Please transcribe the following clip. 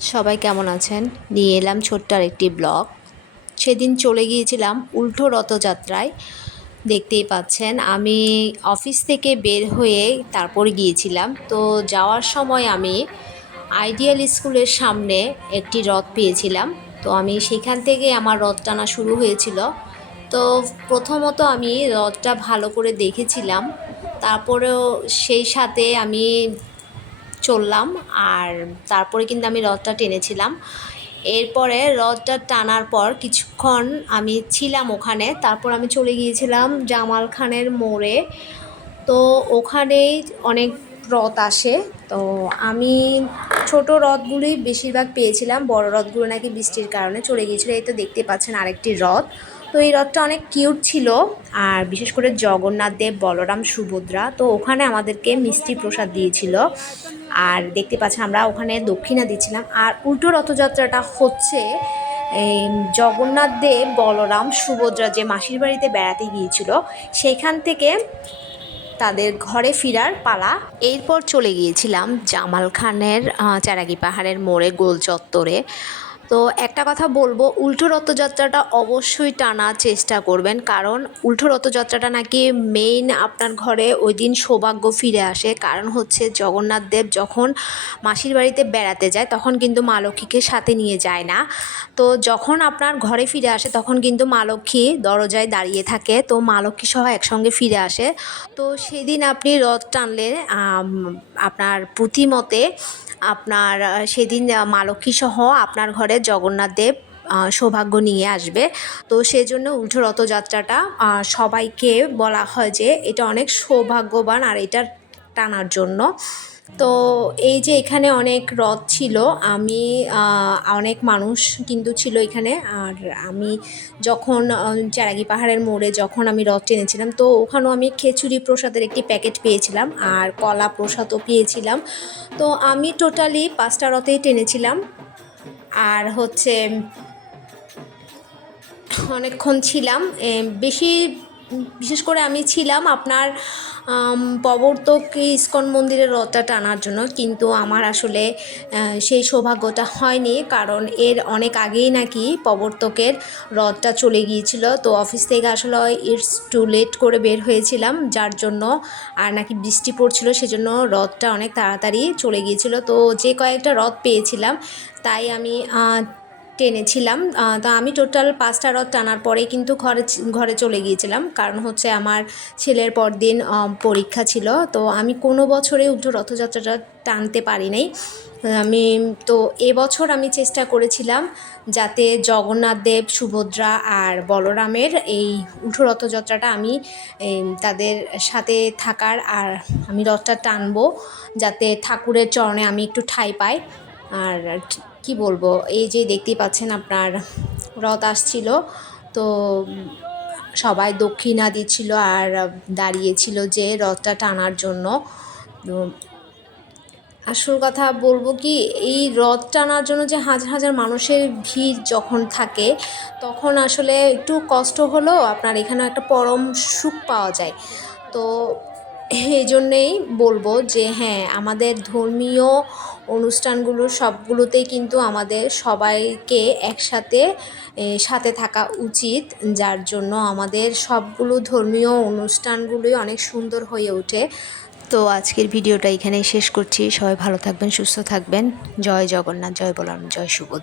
সবাই কেমন আছেন? নিয়ে এলাম ছোট্ট আরেকটি ব্লগ। সেদিন চলে গিয়েছিলাম উল্টো রথযাত্রায়। দেখতেই পাচ্ছেন আমি অফিস থেকে বের হয়ে তারপর গিয়েছিলাম। তো যাওয়ার সময় আমি আইডিয়াল স্কুলের সামনে একটি রথ পেয়েছিলাম। তো আমি সেখান থেকে আমার রথ টানা শুরু হয়েছিল। তো প্রথমত আমি রথটা ভালো করে দেখেছিলাম, তারপরেও সেই সাথে আমি চললাম। আর তারপরে কিন্তু আমি রথটা টেনেছিলাম। এরপরে রথটা টানার পর কিছুক্ষণ আমি ছিলাম ওখানে, তারপর আমি চলে গিয়েছিলাম জামাল খানের মোড়ে। তো ওখানেই অনেক রথ আসে। তো আমি ছোট রথগুলোই বেশিরভাগ পেয়েছিলাম, বড় রথগুলো নাকি বৃষ্টির কারণে চলে গিয়েছিলো। এই তো দেখতে পাচ্ছেন আরেকটি রথ। তো এই রথটা অনেক কিউট ছিল, আর বিশেষ করে জগন্নাথ দেব, বলরাম, সুভদ্রা। তো ওখানে আমাদেরকে মিষ্টি প্রসাদ দিয়েছিল, আর দেখতে পাচ্ছেন আমরা ওখানে দক্ষিণা দিচ্ছিলাম। আর উল্টো রথযাত্রাটা হচ্ছে এই জগন্নাথ দেব, বলরাম, সুভদ্রা যে মাসির বাড়িতে বেড়াতে গিয়েছিল সেখান থেকে তাদের ঘরে ফেরার পালা। এরপর চলে গিয়েছিলাম জামাল খানের চারাগি পাহাড়ের মোড়ে গোল চত্বরে। তো একটা কথা বলবো, উল্টো রথযাত্রাটা অবশ্যই টানার চেষ্টা করবেন, কারণ উল্টো রথযাত্রাটা নাকি মেইন আপনার ঘরে ওই দিন সৌভাগ্য ফিরে আসে। কারণ হচ্ছে জগন্নাথ দেব যখন মাসির বাড়িতে বেড়াতে যায় তখন কিন্তু মা লক্ষ্মীকে সাথে নিয়ে যায় না। তো যখন আপনার ঘরে ফিরে আসে তখন কিন্তু মা লক্ষ্মী দরজায় দাঁড়িয়ে থাকে, তো মা লক্ষ্মী সহ একসঙ্গে ফিরে আসে। তো সেদিন আপনি রথ টানলে আপনার পুঁথিমতে আপনার সেদিন মা লক্ষ্মী সহ আপনার ঘরে জগন্নাথ দেব সৌভাগ্য নিয়ে আসবে। তো সেজন্য উল্টো রথযাত্রাটা সবাইকে বলা হয় যে এটা অনেক সৌভাগ্যবান, আর এটা টানার জন্য। তো এই যে এখানে অনেক রথ ছিল, আমি অনেক মানুষ কিন্তু ছিল এখানে। আর আমি যখন চারাগি পাহাড়ের মোড়ে যখন আমি রথ টেনেছিলাম, তো ওখানেও আমি খিচুড়ি প্রসাদের একটি প্যাকেট পেয়েছিলাম, আর কলা প্রসাদও পেয়েছিলাম। তো আমি টোটালি 5টা রথেই টেনেছিলাম। আর হচ্ছে অনেকক্ষণ ছিলাম, বিশেষ করে আমি ছিলাম আপনার প্রবর্তক ইস্কন মন্দিরের রথটা টানার জন্য। কিন্তু আমার আসলে সেই সৌভাগ্যটা হয়নি, কারণ এর অনেক আগেই নাকি প্রবর্তকের রথটা চলে গিয়েছিল। তো অফিস থেকে আসলে ইটস টু লেট করে বের হয়েছিলাম, যার জন্য আর নাকি বৃষ্টি পড়ছিল, সেজন্য রথটা অনেক তাড়াতাড়ি চলে গিয়েছিল। তো যে কয়েকটা রথ পেয়েছিলাম তাই আমি টেনেছিলাম। তো আমি টোটাল 5টা রথ টানার পরেই কিন্তু ঘরে চলে গিয়েছিলাম, কারণ হচ্ছে আমার ছেলের পরদিন পরীক্ষা ছিল। তো আমি কোনো বছরে উল্টো রথযাত্রাটা টানতে পারি নাই। আমি তো এবছর আমি চেষ্টা করেছিলাম যাতে জগন্নাথ দেব, সুভদ্রা আর বলরামের এই উল্টো রথযাত্রাটা আমি তাদের সাথে থাকার, আর আমি রথটা টানবো যাতে ঠাকুরের চরণে আমি একটু ঠাঁই পাই। আর কি বলবো, এই যে দেখতেই পাচ্ছেন আপনার রথ আসছিল। তো সবাই দক্ষিণা দিচ্ছিল আর দাঁড়িয়েছিল যে রথটা টানার জন্য। তো আসল কথা বলবো কি, এই রথ টানার জন্য যে হাজার হাজার মানুষের ভিড় যখন থাকে তখন আসলে একটু কষ্ট হলেও আপনার এখানে একটা পরম সুখ পাওয়া যায়। তো এই জন্যেই বলবো যে হ্যাঁ, আমাদের ধর্মীয় অনুষ্ঠানগুলো সবগুলোতেই কিন্তু আমাদের সবাইকে একসাথে সাথে থাকা উচিত, যার জন্য আমাদের সবগুলো ধর্মীয় অনুষ্ঠানগুলোই অনেক সুন্দর হয়ে ওঠে। তো আজকের ভিডিওটা এখানেই শেষ করছি। সবাই ভালো থাকবেন, সুস্থ থাকবেন। জয় জগন্নাথ, জয় বলরাম, জয় সুভদ্রা।